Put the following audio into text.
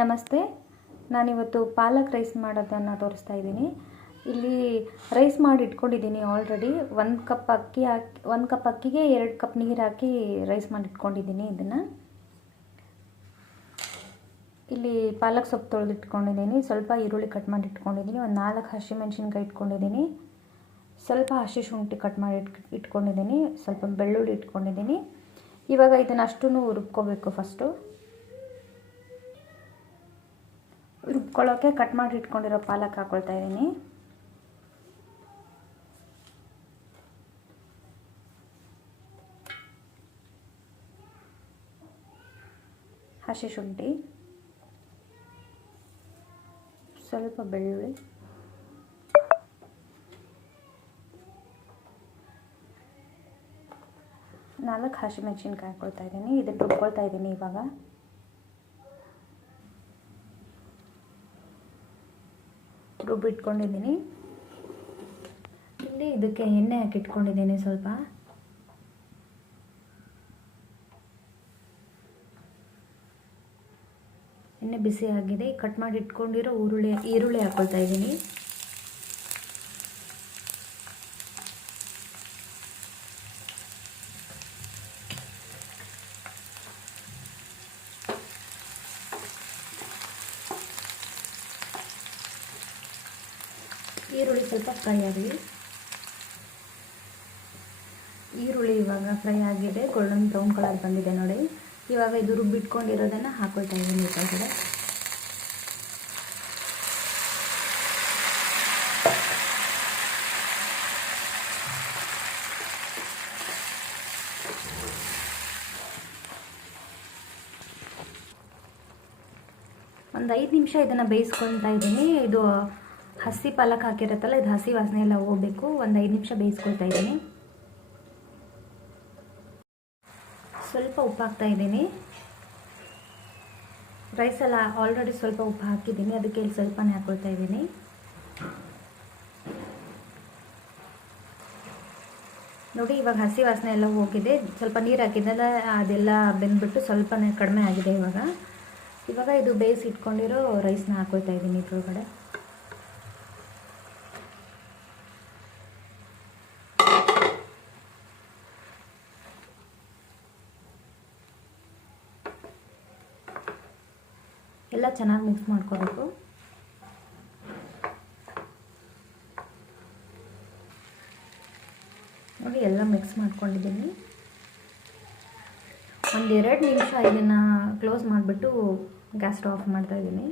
ನಮಸ್ತೆ. ನಾನಿವತ್ತು ಪಾಲಕ್ ರೈಸ್ ಮಾಡೋದನ್ನು ತೋರಿಸ್ತಾ ಇದ್ದೀನಿ. ಇಲ್ಲಿ ರೈಸ್ ಮಾಡಿ ಇಟ್ಕೊಂಡಿದ್ದೀನಿ ಆಲ್ರೆಡಿ. 1 ಕಪ್ ಅಕ್ಕಿಗೆ 2 ಕಪ್ ನೀರು ಹಾಕಿ ರೈಸ್ ಮಾಡಿ ಇಟ್ಕೊಂಡಿದ್ದೀನಿ. ಇದನ್ನು ಇಲ್ಲಿ ಪಾಲಕ್ ಸೊಪ್ಪು ತೊಳೆದು ಇಟ್ಕೊಂಡಿದ್ದೀನಿ, ಸ್ವಲ್ಪ ಈರುಳ್ಳಿ ಕಟ್ ಮಾಡಿ ಇಟ್ಕೊಂಡಿದ್ದೀನಿ, ಒಂದು 4 ಹಸಿಮೆಣಸಿನ್ಕಾಯಿ ಇಟ್ಕೊಂಡಿದ್ದೀನಿ, ಸ್ವಲ್ಪ ಹಸಿ ಶುಂಠಿ ಕಟ್ ಮಾಡಿ ಇಟ್ಕೊಂಡಿದ್ದೀನಿ, ಸ್ವಲ್ಪ ಬೆಳ್ಳುಳ್ಳಿ ಇಟ್ಕೊಂಡಿದ್ದೀನಿ. ಇವಾಗ ಇದನ್ನು ಅಷ್ಟನ್ನು ರುಬ್ಕೋಬೇಕು. ಫಸ್ಟು ರುಬ್ಕೊಳ್ಳೋಕ್ಕೆ ಕಟ್ ಮಾಡಿ ಇಟ್ಕೊಂಡಿರೋ ಪಾಲಕ್ ಹಾಕ್ಕೊಳ್ತಾ ಇದ್ದೀನಿ. ಹಸಿ ಶುಂಠಿ, ಸ್ವಲ್ಪ ಬೆಳ್ಳುಳ್ಳಿ, ನಾಲ್ಕು ಹಸಿಮೆಣಸಿನ್ಕಾಯಿ ಹಾಕ್ಕೊಳ್ತಾ ಇದ್ದೀನಿ. ಇದನ್ನು ರುಬ್ಕೊಳ್ತಾ ಇದ್ದೀನಿ. ಇವಾಗ ರುಬ್ಬಿಟ್ಕೊಂಡಿದ್ದೀನಿ. ಇಲ್ಲಿ ಇದಕ್ಕೆ ಎಣ್ಣೆ ಹಾಕಿಟ್ಕೊಂಡಿದ್ದೀನಿ. ಸ್ವಲ್ಪ ಎಣ್ಣೆ ಬಿಸಿ ಆಗಿದೆ. ಕಟ್ ಮಾಡಿ ಇಟ್ಕೊಂಡಿರೋ ಈರುಳ್ಳಿ ಹಾಕ್ಕೊಳ್ತಾ ಇದ್ದೀನಿ. ಈರುಳ್ಳಿ ಸ್ವಲ್ಪ ಫ್ರೈ ಆಗಲಿ. ಈರುಳ್ಳಿ ಇವಾಗ ಫ್ರೈ ಆಗಿದೆ, ಗೋಲ್ಡನ್ ಬ್ರೌನ್ ಕಲರ್ ಬಂದಿದೆ ನೋಡಿ. ಇವಾಗ ಇದು ರುಬ್ಬಿಟ್ಕೊಂಡಿರೋದನ್ನು ಹಾಕೊಳ್ತಾ ಇದ್ದೀನಿ ಕೆಳಗಡೆ. ಒಂದು 5 ನಿಮಿಷ ಇದನ್ನು ಬೇಯಿಸ್ಕೊಳ್ತಾ ಇದ್ದೀನಿ. ಇದು ಹಸಿ ಪಾಲಕ್ ಹಾಕಿರುತ್ತಲ್ಲ, ಇದು ಹಸಿ ವಾಸನೆ ಎಲ್ಲ ಹೋಗಬೇಕು. ಒಂದು 5 ನಿಮಿಷ ಬೇಯಿಸ್ಕೊಳ್ತಾ ಇದ್ದೀನಿ. ಸ್ವಲ್ಪ ಉಪ್ಪು ಹಾಕ್ತಾ ಇದ್ದೀನಿ. ರೈಸೆಲ್ಲ ಆಲ್ರೆಡಿ ಸ್ವಲ್ಪ ಉಪ್ಪು ಹಾಕಿದ್ದೀನಿ, ಅದಕ್ಕೆ ಇಲ್ಲಿ ಸ್ವಲ್ಪನೇ ಹಾಕ್ಕೊಳ್ತಾ ಇದ್ದೀನಿ. ನೋಡಿ, ಇವಾಗ ಹಸಿ ವಾಸನೆ ಎಲ್ಲ ಹೋಗಿದೆ. ಸ್ವಲ್ಪ ನೀರು ಹಾಕಿದ್ದೆಲ್ಲ ಅದೆಲ್ಲ ಬೆಂದ್ಬಿಟ್ಟು ಸ್ವಲ್ಪ ಕಡಿಮೆ ಆಗಿದೆ. ಇವಾಗ ಇದು ಬೇಯಿಸಿ ಇಟ್ಕೊಂಡಿರೋ ರೈಸ್ನ ಹಾಕ್ಕೊಳ್ತಾ ಇದ್ದೀನಿ ಇದ್ರೊಳಗಡೆ. ಎಲ್ಲ ಚೆನ್ನಾಗಿ ಮಿಕ್ಸ್ ಮಾಡ್ಕೋಬೇಕು. ನೋಡಿ, ಎಲ್ಲ ಮಿಕ್ಸ್ ಮಾಡ್ಕೊಂಡಿದ್ದೀನಿ. ಒಂದು 2 ನಿಮಿಷ ಇದನ್ನು ಕ್ಲೋಸ್ ಮಾಡಿಬಿಟ್ಟು ಗ್ಯಾಸ್ ಸ್ಟವ್ ಆಫ್ ಮಾಡ್ತಾ ಇದ್ದೀನಿ.